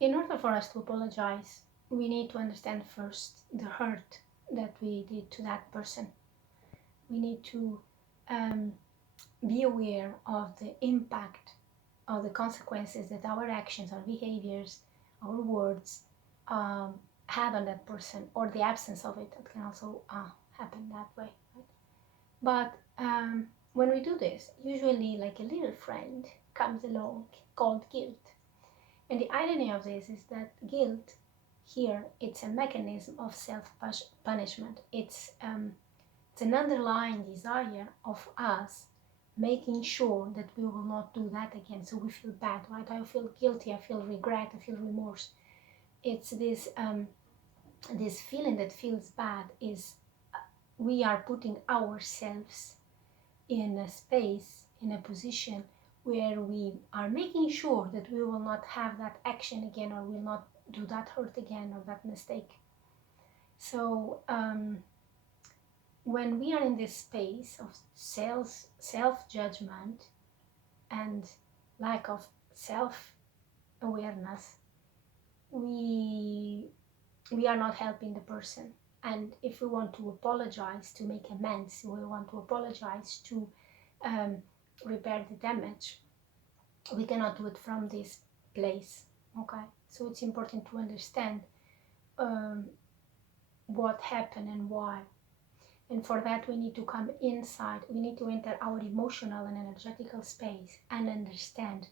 In order for us to apologize, we need to understand first the hurt that we did to that person. We need to um, be aware of the impact of the consequences that our actions, our behaviors, our words had on that person, or the absence of it. That can also happen that way. Right? But when we do this, usually like a little friend comes along called guilt. And the irony of this is that guilt here, it's a mechanism of self-punishment. It's an underlying desire of us making sure that we will not do that again. So we feel bad, right? I feel guilty, I feel regret, I feel remorse. It's this feeling that feels bad is we are putting ourselves in a space, in a position where we are making sure that we will not have that action again, or will not do that hurt again, or that mistake. So when we are in this space of self-judgment and lack of self-awareness, we are not helping the person. And if we want to apologize, to make amends, we want to apologize to um, repair the damage, we cannot do it from this place. Okay, so it's important to understand what happened and why. And for that, we need to come inside. We need to enter our emotional and energetical space and understand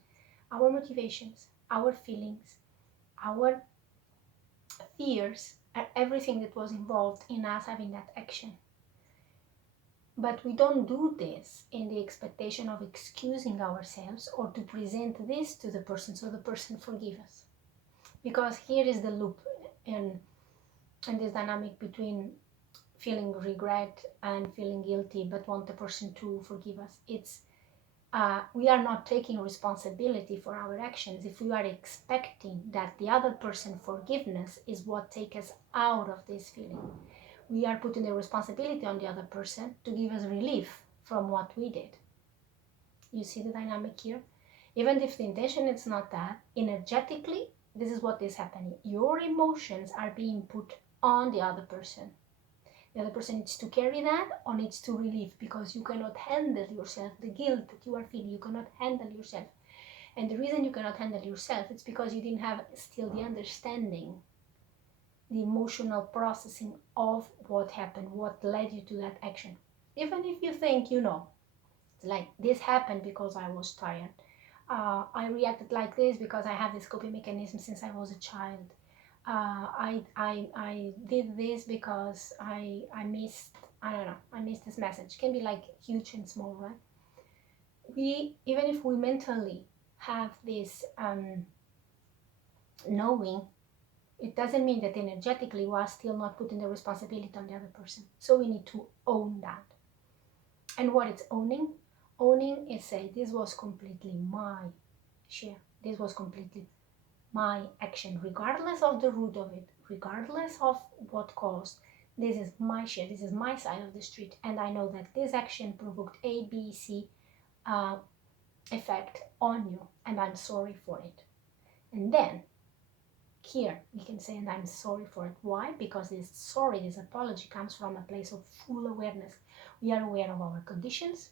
our motivations, our feelings, our fears, and everything that was involved in us having that action. But we don't do this in the expectation of excusing ourselves or to present this to the person so the person forgive us. Because here is the loop in this dynamic between feeling regret and feeling guilty but want the person to forgive us. It's we are not taking responsibility for our actions if we are expecting that the other person forgiveness is what takes us out of this feeling. We are putting the responsibility on the other person to give us relief from what we did. You see the dynamic here? Even if the intention is not that, energetically, this is what is happening. Your emotions are being put on the other person. The other person needs to carry that or needs to relieve, because you cannot handle yourself. The guilt that you are feeling, you cannot handle yourself. And the reason you cannot handle yourself is because you didn't have still the understanding, the emotional processing of what happened, what led you to that action. Even if you think, it's like this happened because I was tired. I reacted like this because I have this coping mechanism since I was a child. I did this because I missed, I don't know, I missed this message. It can be like huge and small, right? Even if we mentally have this knowing, it doesn't mean that energetically we are still not putting the responsibility on the other person. So we need to own that. And what it's owning? Owning is say, this was completely my share. This was completely my action, regardless of the root of it, regardless of what caused. This is my share. This is my side of the street. And I know that this action provoked A, B, C effect on you. And I'm sorry for it. And then here we can say, and I'm sorry for it. Why? Because this sorry, this apology comes from a place of full awareness. We are aware of our conditions,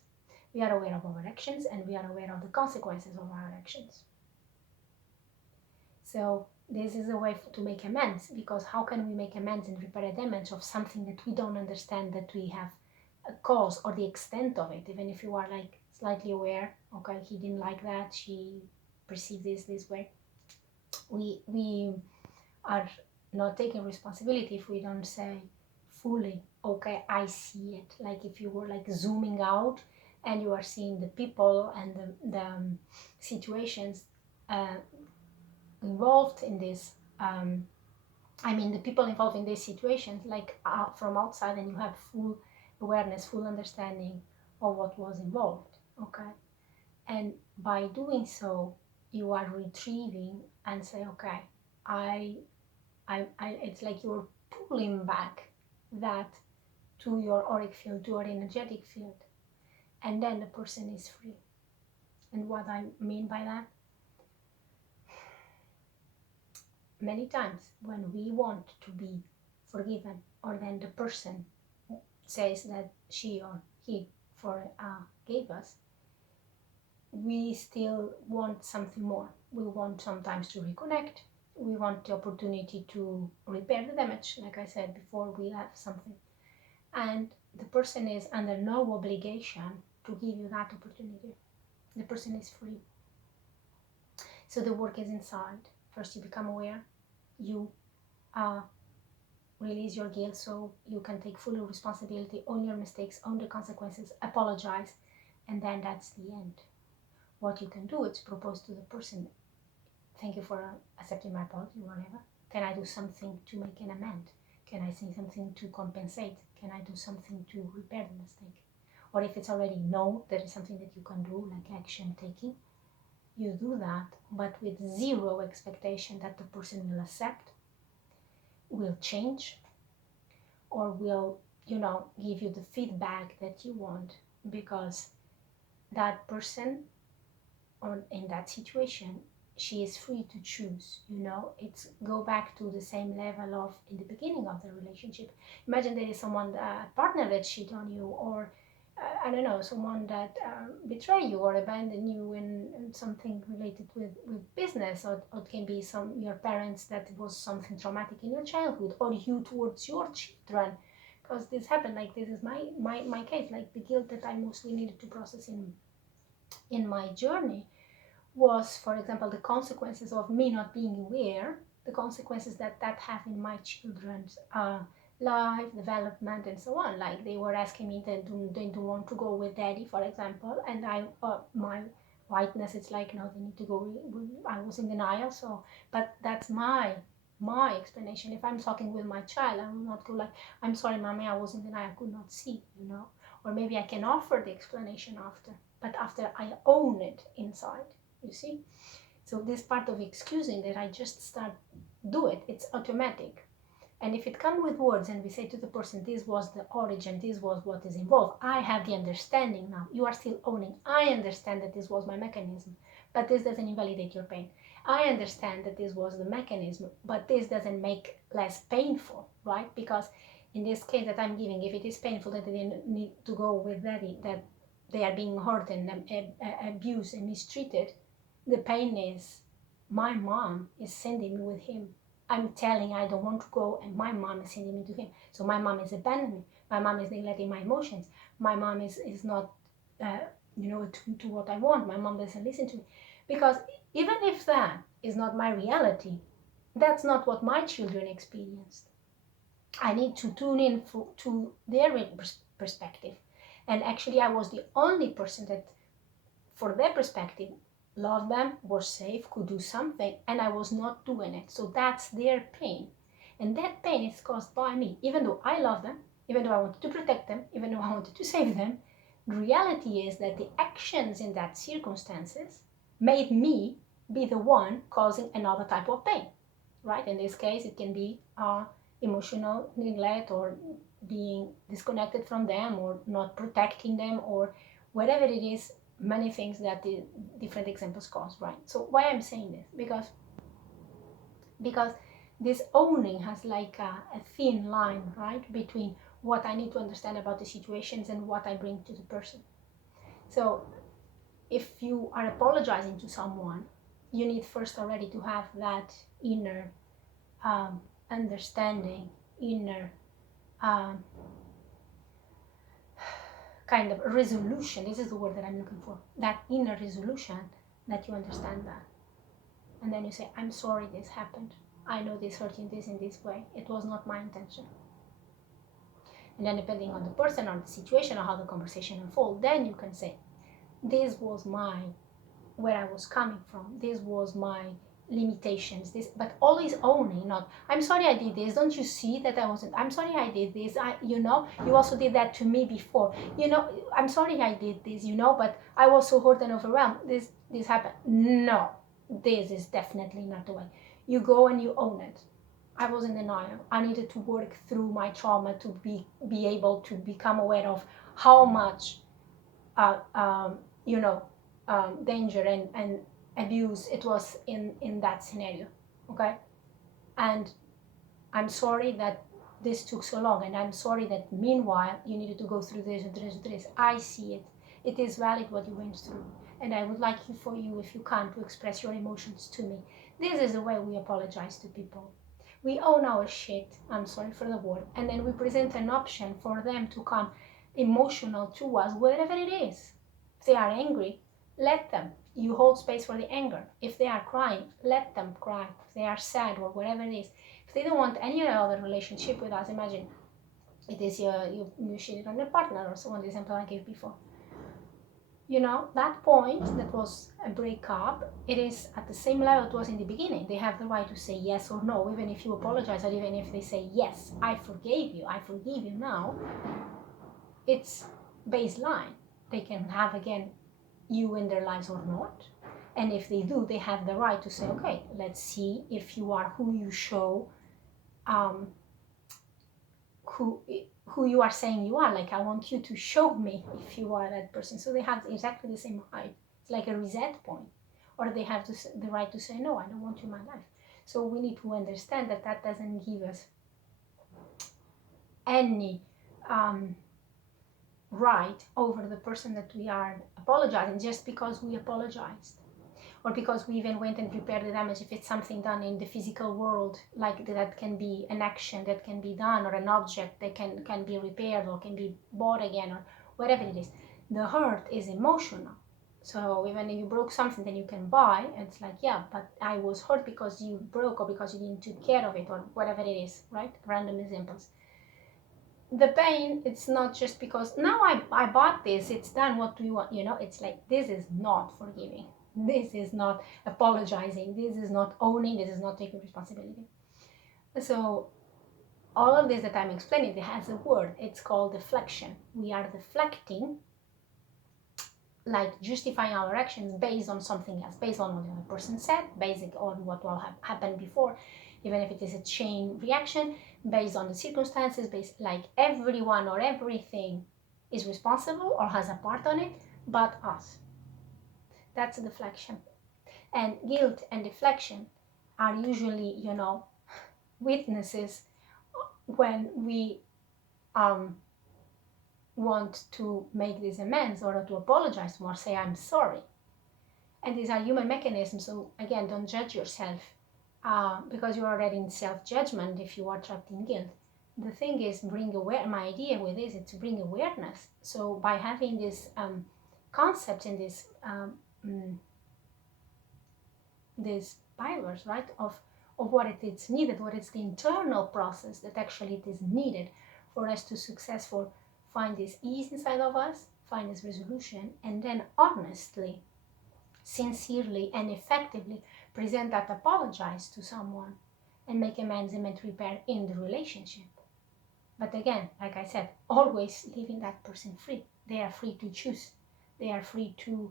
we are aware of our actions, and we are aware of the consequences of our actions. So this is a way to make amends, because how can we make amends and repair a damage of something that we don't understand that we have a cause or the extent of it? Even if you are like slightly aware, okay, he didn't like that, she perceived this way. We are not taking responsibility if we don't say fully, okay, I see it. Like if you were like zooming out and you are seeing the people and the situations involved in this, the people involved in these situations, like from outside, and you have full awareness, full understanding of what was involved, okay? And by doing so, you are retrieving and say, okay, it's like you're pulling back that to your auric field, to your energetic field, and then the person is free. And what I mean by that, many times when we want to be forgiven, or then the person says that she or he gave us, we still want something more. We want sometimes to reconnect. We want the opportunity to repair the damage, like I said before, we have something. And the person is under no obligation to give you that opportunity. The person is free. So the work is inside. First, you become aware. You release your guilt so you can take full responsibility, own your mistakes, own the consequences, apologize, and then that's the end. What you can do is propose to the person, thank you for accepting my apology, whatever. Can I do something to make an amend? Can I say something to compensate? Can I do something to repair the mistake? Or if it's already no, there is something that you can do, like action taking. You do that, but with zero expectation that the person will accept, will change, or will, give you the feedback that you want, because that person, or in that situation, she is free to choose. It's go back to the same level of in the beginning of the relationship. Imagine there is someone, a partner that cheat on you, or I don't know, someone that betray you or abandon you in something related with business, or it can be your parents, that was something traumatic in your childhood, or you towards your children, because this happened. Like, this is my case, like the guilt that I mostly needed to process in my journey was, for example, the consequences of me not being aware, the consequences that have in my children's life, development, and so on. Like, they were asking me that they don't want to go with daddy, for example, and my whiteness, it's like, no, they need to go. I was in denial, so, but that's my explanation. If I'm talking with my child, I will not go like, I'm sorry, mommy, I was in denial, I could not see, or maybe I can offer the explanation after, but after I own it inside. You see? So this part of excusing, that I just start do it, it's automatic. And if it comes with words and we say to the person, this was the origin, this was what is involved, I have the understanding now. You are still owning. I understand that this was my mechanism, but this doesn't invalidate your pain. I understand that this was the mechanism, but this doesn't make less painful, right? Because in this case that I'm giving, if it is painful that they need to go with daddy, that they are being hurt and abused and mistreated, the pain is, my mom is sending me with him. I'm telling I don't want to go, and my mom is sending me to him. So my mom is abandoning me. My mom is neglecting my emotions. My mom is not, to what I want. My mom doesn't listen to me. Because even if that is not my reality, that's not what my children experienced. I need to tune in to their perspective. And actually, I was the only person that, for their perspective, loved them, was safe, could do something, and I was not doing it. So that's their pain. And that pain is caused by me. Even though I love them, even though I wanted to protect them, even though I wanted to save them, the reality is that the actions in that circumstances made me be the one causing another type of pain, right? In this case, it can be emotional neglect, or being disconnected from them, or not protecting them, or whatever it is, many things that the different examples cause, right? So why I'm saying this? Because this owning has like a thin line, right, between what I need to understand about the situations and what I bring to the person. So if you are apologizing to someone, you need first already to have that inner understanding, inner kind of resolution. This is the word that I'm looking for. That inner resolution, that you understand that. And then you say, I'm sorry this happened. I know this hurt you in this way. It was not my intention. And then depending on the person or the situation or how the conversation unfolds, then you can say, this was where I was coming from. This was my limitations. But always owning, not, I'm sorry I did this. Don't you see that I'm sorry I did this. You also did that to me before. I'm sorry I did this, but I was so hurt and overwhelmed. This happened. No, this is definitely not the way. You go and you own it. I was in denial. I needed to work through my trauma to be able to become aware of how much, danger and abuse it was in that scenario. Okay, And I'm sorry that this took so long, and I'm sorry that meanwhile you needed to go through this and this and this. I see it. It is valid what you went through, and I would like you for you, if you can, to express your emotions to me. This is the way we apologize to people. We own our shit, I'm sorry for the word, and then we present an option for them to come emotional to us, whatever it is. If they are angry, let them. You hold space for the anger. If they are crying, let them cry. If they are sad or whatever it is, if they don't want any other relationship with us, imagine it is you cheated on your partner or so on, the example I gave before. You know, that point that was a breakup, it is at the same level it was in the beginning. They have the right to say yes or no, even if you apologize, or even if they say yes, I forgive you now. It's baseline. They can have again you in their lives or not. And if they do, they have the right to say, okay, let's see if you are who you show, who you are saying you are. Like, I want you to show me if you are that person. So they have exactly the same right. It's like a reset point. Or they have the right to say, no, I don't want you in my life. So we need to understand that that doesn't give us any right over the person that we are apologizing just because we apologized, or because we even went and repaired the damage. If it's something done in the physical world, like that can be an action that can be done, or an object that can be repaired or can be bought again, or whatever it is. The hurt is emotional. So even if you broke something that you can buy, it's like, yeah, but I was hurt because you broke, or because you didn't take care of it, or whatever it is, right? Random examples. The pain, it's not just because now I bought this, it's done, what do you want? You know, it's like, this is not forgiving. This is not apologizing. This is not owning. This is not taking responsibility. So all of this that I'm explaining, it has a word. It's called deflection. We are deflecting, like justifying our actions based on something else, based on what the other person said, based on what will happen before, even if it is a chain reaction, based on the circumstances, based, like, everyone or everything is responsible or has a part on it but us. That's a deflection. And guilt and deflection are usually, you know, witnesses when we want to make these amends, or to apologize, or say I'm sorry. And these are human mechanisms. So again, don't judge yourself because you're already in self-judgment if you are trapped in guilt. The thing is, my idea with this is to bring awareness. So by having this concept in these pillars, right, of what it is needed, what is the internal process that actually it is needed for us to successfully find this ease inside of us, find this resolution, and then honestly, sincerely, and effectively present that apologize to someone and make amends and repair in the relationship. But again, like I said, always leaving that person free. They are free to choose. They are free to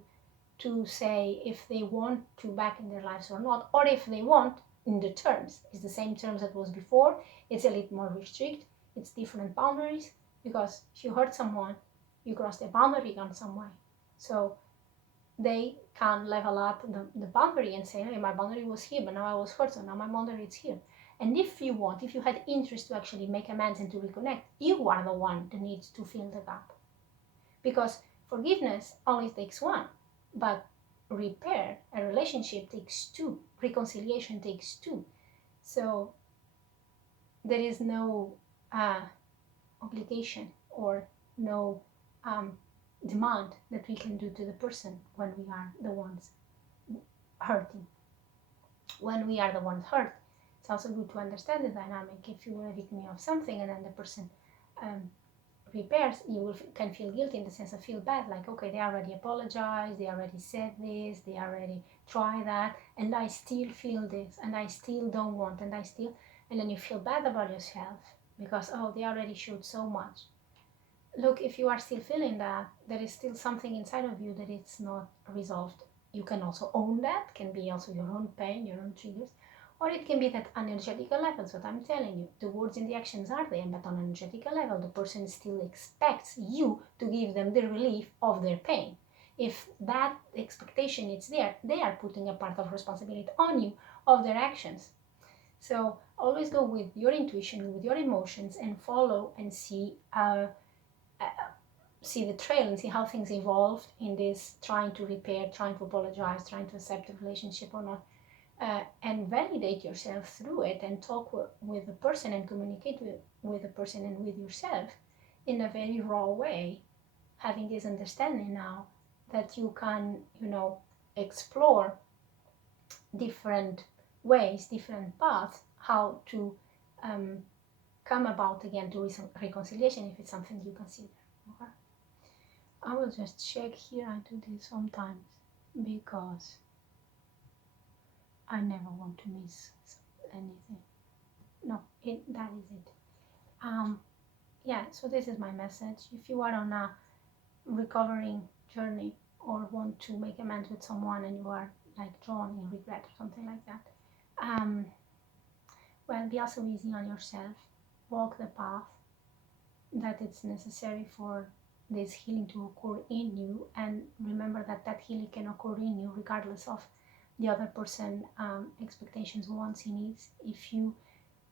say if they want to back in their lives or not, or if they want in the terms. It's the same terms that was before. It's a little more restrict. It's different boundaries, because if you hurt someone, you cross the boundary on some way. So they can level up the boundary and say, hey, my boundary was here, but now I was hurt, so now my boundary is here. And if you want, if you had interest to actually make amends and to reconnect, you are the one that needs to fill the gap. Because forgiveness only takes one, but repair a relationship takes two. Reconciliation takes two. So there is no obligation or no demand that we can do to the person when we are the ones hurting. When we are the ones hurt, it's also good to understand the dynamic. If you were a victim of something and then the person repairs, you can feel guilty, in the sense of feel bad, like, okay, they already apologized, they already said this, they already tried that, and I still feel this, and I still don't want, and then you feel bad about yourself because, oh, they already showed so much. Look, if you are still feeling that, there is still something inside of you that it's not resolved. You can also own that, can be also your own pain, your own triggers, or it can be that energetical levels, what I'm telling you. The words and the actions are there, but on an energetical level, the person still expects you to give them the relief of their pain. If that expectation is there, they are putting a part of responsibility on you of their actions. So always go with your intuition, with your emotions, and follow and see the trail and see how things evolved in this trying to repair, trying to apologize, trying to accept the relationship or not, and validate yourself through it and talk with the person and communicate with the person and with yourself in a very raw way, having this understanding now that you can, explore different ways, different paths, how to um, come about again to reconciliation if it's something you consider. Okay? I will just check here. I do this sometimes because I never want to miss anything. No, that is it. Yeah, so this is my message. If you are on a recovering journey or want to make amends with someone and you are like drawn in regret or something like that, well, be also easy on yourself. Walk the path that it's necessary for this healing to occur in you, and remember that that healing can occur in you regardless of the other person expectations, wants, he needs, if you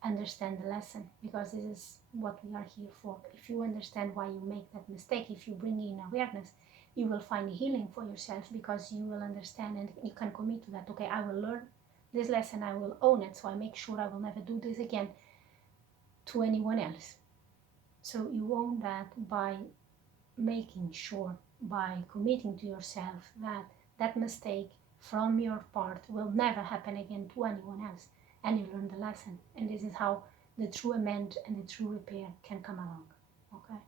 understand the lesson, because this is what we are here for. If you understand why you make that mistake, if you bring in awareness, you will find healing for yourself, because you will understand and you can commit to that. Okay, I will learn this lesson, I will own it, so I make sure I will never do this again to anyone else. So you own that by making sure, by committing to yourself that that mistake from your part will never happen again to anyone else, and you learn the lesson. And this is how the true amend and the true repair can come along. Okay,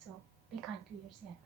so be kind to yourself.